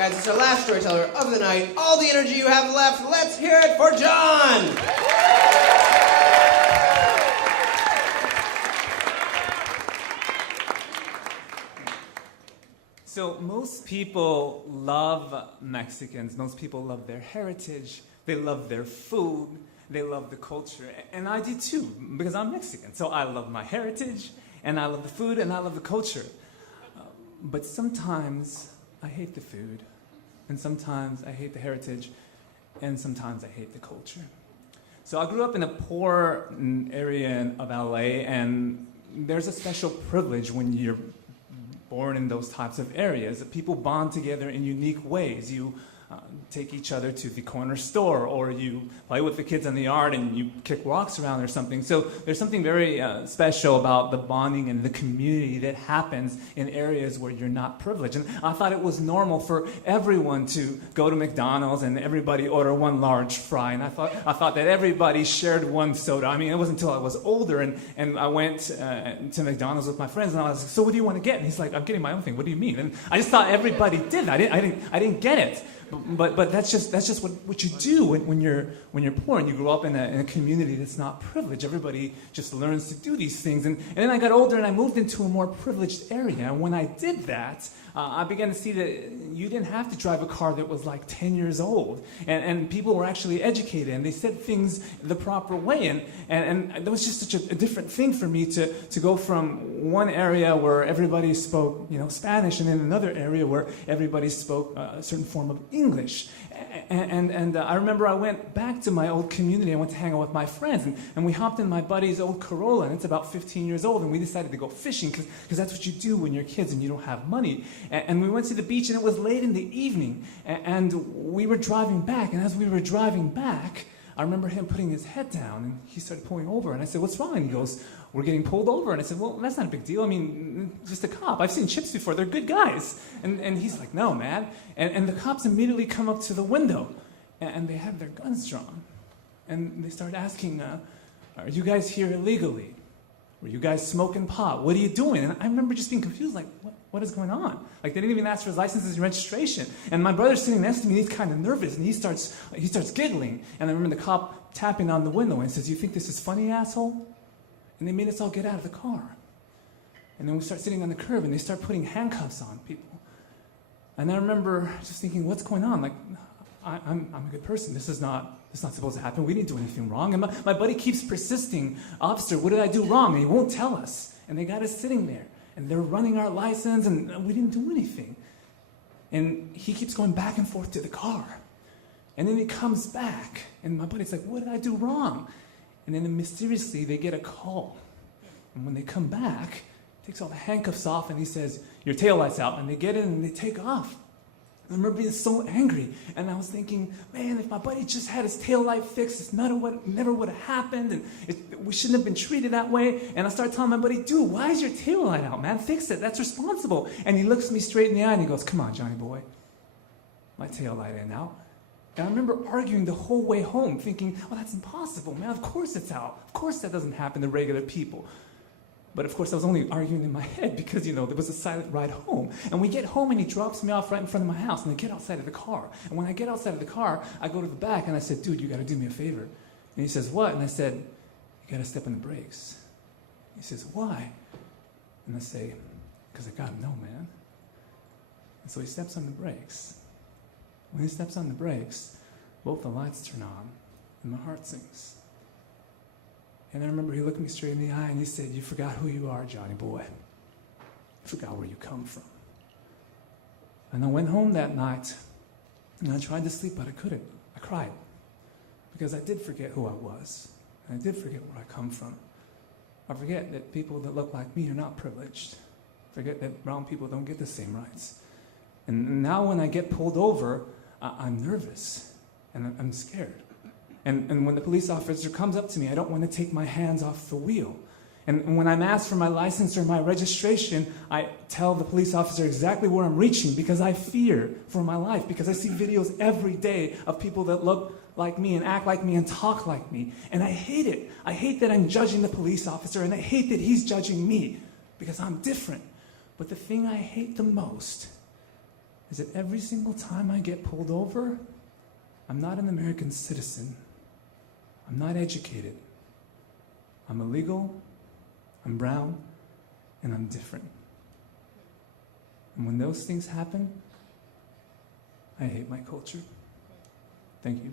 Guys, it's our last storyteller of the night. All the energy you have left, let's hear it for Jon! So most people love Mexicans. Most people love their heritage. They love their food. They love the culture. And I do too, because I'm Mexican. So I love my heritage, and I love the food, and I love the culture. But sometimes I hate the food, and sometimes I hate the heritage, and sometimes I hate the culture. So I grew up in a poor area of LA, and there's a special privilege when you're born in those types of areas. People bond together in unique ways. You take each other to the corner store, or you play with the kids in the yard and you kick rocks around or something. So there's something very special about the bonding and the community that happens in areas where you're not privileged. And I thought it was normal for everyone to go to McDonald's and everybody order one large fry. And I thought that everybody shared one soda. I mean, it wasn't until I was older and I went to McDonald's with my friends, and I was like, so what do you want to get? And he's like, I'm getting my own thing. What do you mean? And I just thought everybody did that. I didn't get it. But that's just what you do when you're poor and you grow up in a community that's not privileged. Everybody just learns to do these things. And then I got older and I moved into a more privileged area. And when I did that, I began to see that you didn't have to drive a car that was like 10 years old. And people were actually educated, and they said things the proper way. And that was just such a different thing for me to go from one area where everybody spoke Spanish, and in another area where everybody spoke a certain form of English. And I remember I went back to my old community. I went to hang out with my friends, and we hopped in my buddy's old Corolla, and it's about 15 years old, and we decided to go fishing because that's what you do when you're kids and you don't have money. And we went to the beach, and it was late in the evening, and we were driving back, and as we were driving back, I remember him putting his head down, and he started pulling over, and I said, what's wrong? And he goes, we're getting pulled over. And I said, well, that's not a big deal. I mean, just a cop. I've seen Chips before. They're good guys. And he's like, no, man. And the cops immediately come up to the window, and they have their guns drawn. And they start asking, are you guys here illegally? Were you guys smoking pot? What are you doing? And I remember just being confused, like, what is going on? Like, they didn't even ask for his license and registration. And my brother's sitting next to me, and he's kind of nervous, and he starts giggling. And I remember the cop tapping on the window, and he says, you think this is funny, asshole? And they made us all get out of the car. And then we start sitting on the curb, and they start putting handcuffs on people. And I remember just thinking, what's going on? Like, I'm a good person. This is not supposed to happen. We didn't do anything wrong. And my buddy keeps persisting, officer, what did I do wrong? And he won't tell us. And they got us sitting there. And they're running our license, and we didn't do anything. And he keeps going back and forth to the car. And then he comes back, and my buddy's like, what did I do wrong? And then mysteriously, they get a call. And when they come back, he takes all the handcuffs off, and he says, your taillight's out. And they get in, and they take off. I remember being so angry, and I was thinking, man, if my buddy just had his taillight fixed, this never would have happened, and we shouldn't have been treated that way. And I started telling my buddy, dude, why is your taillight out, man? Fix it. That's responsible. And he looks me straight in the eye, and he goes, come on, Johnny boy. My taillight ain't out. And I remember arguing the whole way home, thinking, oh, that's impossible, man. Of course it's out. Of course that doesn't happen to regular people. But of course I was only arguing in my head because, there was a silent ride home. And we get home, and he drops me off right in front of my house, and I get outside of the car. And when I get outside of the car, I go to the back, and I said, dude, you got to do me a favor. And he says, what? And I said, you got to step on the brakes. He says, why? And I say, because I got to know, man. And so he steps on the brakes. When he steps on the brakes, both the lights turn on, and my heart sinks. And I remember he looked me straight in the eye, and he said, you forgot who you are, Johnny boy. You forgot where you come from. And I went home that night, and I tried to sleep, but I couldn't. I cried. Because I did forget who I was, and I did forget where I come from. I forget that people that look like me are not privileged. I forget that brown people don't get the same rights. And now when I get pulled over, I'm nervous, and I'm scared. And when the police officer comes up to me, I don't want to take my hands off the wheel. And when I'm asked for my license or my registration, I tell the police officer exactly where I'm reaching because I fear for my life, because I see videos every day of people that look like me and act like me and talk like me. And I hate it. I hate that I'm judging the police officer, and I hate that he's judging me because I'm different. But the thing I hate the most is that every single time I get pulled over, I'm not an American citizen. I'm not educated. I'm illegal, I'm brown, and I'm different. And when those things happen, I hate my culture. Thank you.